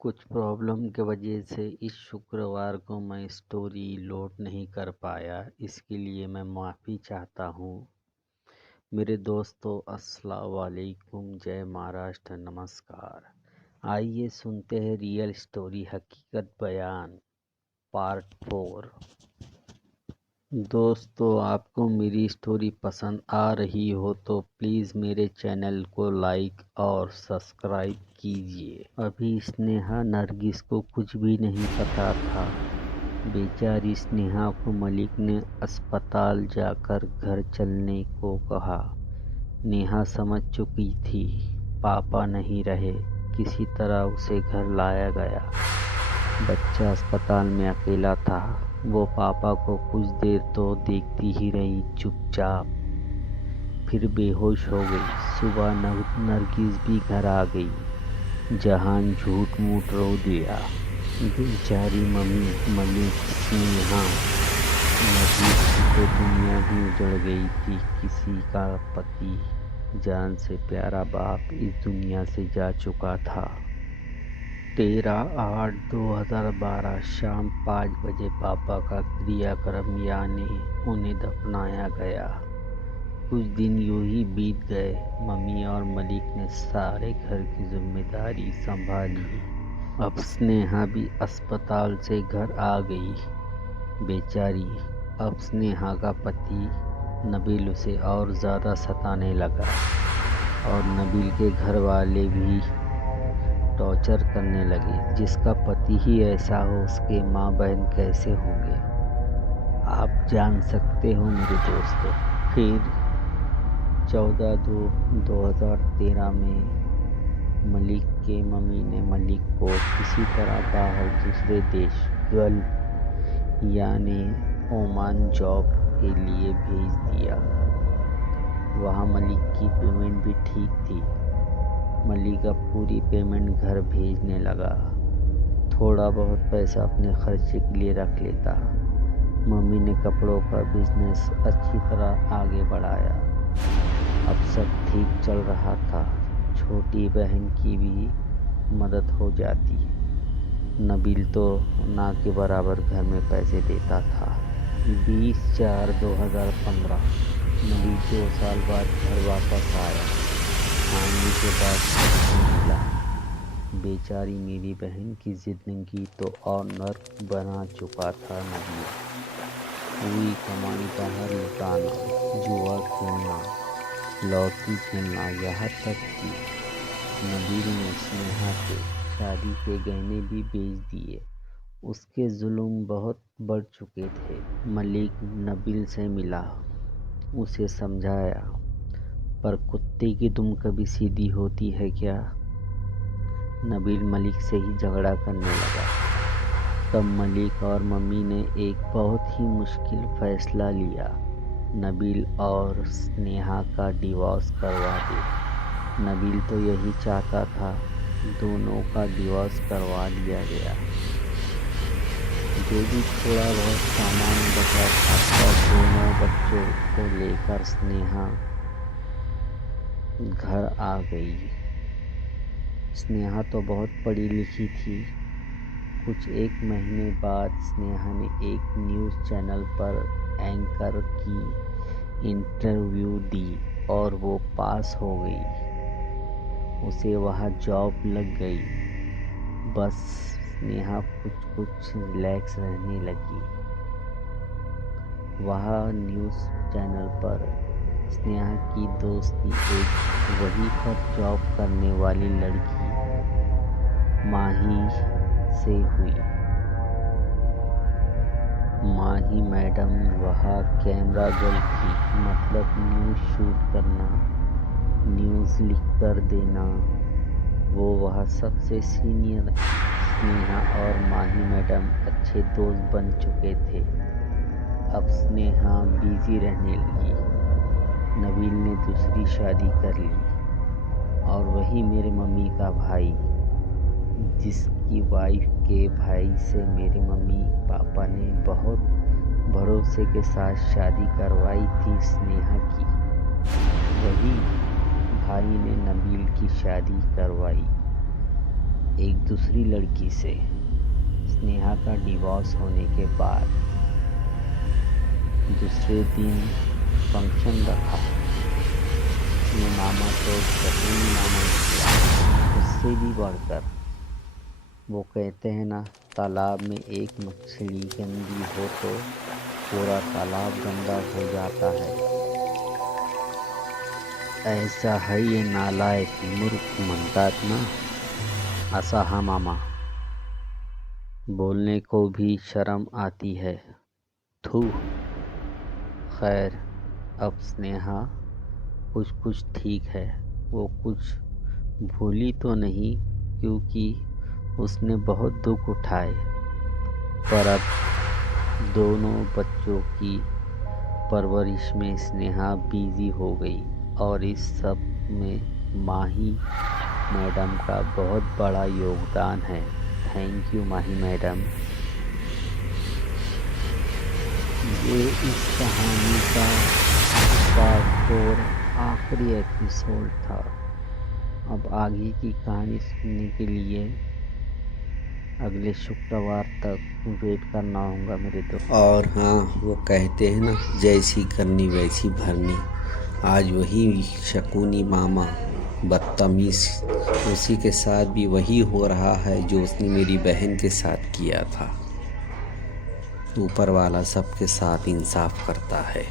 कुछ प्रॉब्लम के वजह से इस शुक्रवार को मैं स्टोरी लोड नहीं कर पाया। इसके लिए मैं माफ़ी चाहता हूँ। मेरे दोस्तों, अस्सलाम वालेकुम, जय महाराष्ट्र, नमस्कार। आइए सुनते हैं रियल स्टोरी हकीकत बयान पार्ट 4। दोस्तों, आपको मेरी स्टोरी पसंद आ रही हो तो प्लीज़ मेरे चैनल को लाइक और सब्सक्राइब कीजिए। अभी स्नेहा नरगिस को कुछ भी नहीं पता था। बेचारी स्नेहा को मलिक ने अस्पताल जाकर घर चलने को कहा। नेहा समझ चुकी थी पापा नहीं रहे। किसी तरह उसे घर लाया गया। बच्चा अस्पताल में अकेला था। वो पापा को कुछ देर तो देखती ही रही चुपचाप, फिर बेहोश हो गई। सुबह नरगिस भी घर आ गई। जहान झूठ मूठ रो दिया। बेचारी मम्मी मलिक स्नेहा नरगिस की तो दुनिया ही उजड़ गई थी। किसी का पति, जान से प्यारा बाप इस दुनिया से जा चुका था। 13/8/2012 शाम 5 बजे पापा का क्रियाक्रम यानी उन्हें दफनाया गया। कुछ दिन यूं ही बीत गए। मम्मी और मलिक ने सारे घर की जिम्मेदारी संभाली। अब स्नेहा भी अस्पताल से घर आ गई। बेचारी, अब स्नेहा का पति नबील उसे और ज़्यादा सताने लगा और नबील के घर वाले भी टॉर्चर करने लगे। जिसका पति ही ऐसा हो, उसके माँ बहन कैसे होंगे, आप जान सकते हो मेरे दोस्तों। फिर 14/2/2013 में मलिक के मम्मी ने मलिक को किसी तरह बाहर दूसरे देश गल्फ यानी ओमान जॉब के लिए भेज दिया। वहाँ मलिक की पेमेंट भी ठीक थी। मलिक अब पूरी पेमेंट घर भेजने लगा। थोड़ा बहुत पैसा अपने खर्चे के लिए रख लेता। मम्मी ने कपड़ों का बिजनेस अच्छी तरह आगे बढ़ाया। अब सब ठीक चल रहा था। छोटी बहन की भी मदद हो जाती। नबील तो ना के बराबर घर में पैसे देता था। 20/4/2015 नबील 2 साल बाद घर वापस आया। आने के बाद सबसे मिला। बेचारी मेरी बहन की जिंदगी तो और नर्क बना चुका था नबील। पूरी कमाई बाहर लुटाना, जुआ खेलना, लॉटरी खेलना, यहाँ तक कि नबील ने स्नेहा के शादी के गहने भी बेच दिए। उसके जुल्म बहुत बढ़ चुके थे। मलिक नबील से मिला, उसे समझाया, पर कुत्ते की दुम कभी सीधी होती है क्या। नबील मलिक से ही झगड़ा करने लगा। तब मलिक और मम्मी ने एक बहुत ही मुश्किल फैसला लिया। नबील और स्नेहा का डिवोर्स करवा दे। नबील तो यही चाहता था। दोनों का डिवोर्स करवा दिया गया। जो भी थोड़ा बहुत सामान बचा था और दोनों बच्चों को लेकर स्नेहा घर आ गई। स्नेहा तो बहुत पढ़ी लिखी थी। कुछ 1 महीने बाद स्नेहा ने एक न्यूज़ चैनल पर एंकर की इंटरव्यू दी और वो पास हो गई। उसे वहाँ जॉब लग गई। बस स्नेहा कुछ रिलैक्स रहने लगी। वहाँ न्यूज़ चैनल पर स्नेहा की दोस्ती एक वहीं पर जॉब करने वाली लड़की माही से हुई। माही मैडम वहाँ कैमरा गर्ल थी। मतलब न्यूज़ शूट करना, न्यूज़ लिख कर देना, वो वहाँ सबसे सीनियर। स्नेहा और माही मैडम अच्छे दोस्त बन चुके थे। अब स्नेहा बिजी रहने लगी। नबील ने दूसरी शादी कर ली और वही मेरे मम्मी का भाई, जिसकी वाइफ के भाई से मेरे मम्मी पापा ने बहुत भरोसे के साथ शादी करवाई थी स्नेहा की। वही भाई ने नबील की शादी करवाई। एक दूसरी लड़की से। स्नेहा का डिवोर्स होने के बाद दूसरे दिन फंक्शन रखा। ये मामा तो शकुनी मामा निकला, उससे भी बढ़कर। वो कहते हैं ना, तालाब में एक मछली गंदी हो तो पूरा तालाब गंदा हो जाता है। ऐसा है ये नालायक मूर्ख म्हणतात ना, असा हा मामा। बोलने को भी शर्म आती है। थू। खैर, अब स्नेहा कुछ कुछ ठीक है। वो कुछ भूली तो नहीं, क्योंकि उसने बहुत दुख उठाए। पर अब दोनों बच्चों की परवरिश में स्नेहा बिजी हो गई और इस सब में माही मैडम का बहुत बड़ा योगदान है। Thank you Mahi madam. ये इस कहानी का पार्ट 4 आखिरी एपिसोड था। अब आगे की कहानी सुनने के लिए अगले शुक्रवार तक वेट करना होगा मेरे दोस्त। और हाँ, वो कहते हैं ना, जैसी करनी वैसी भरनी। आज वही शकुनी मामा बदतमीज, उसी के साथ भी वही हो रहा है जो उसने मेरी बहन के साथ किया था। ऊपर वाला सबके साथ इंसाफ करता है।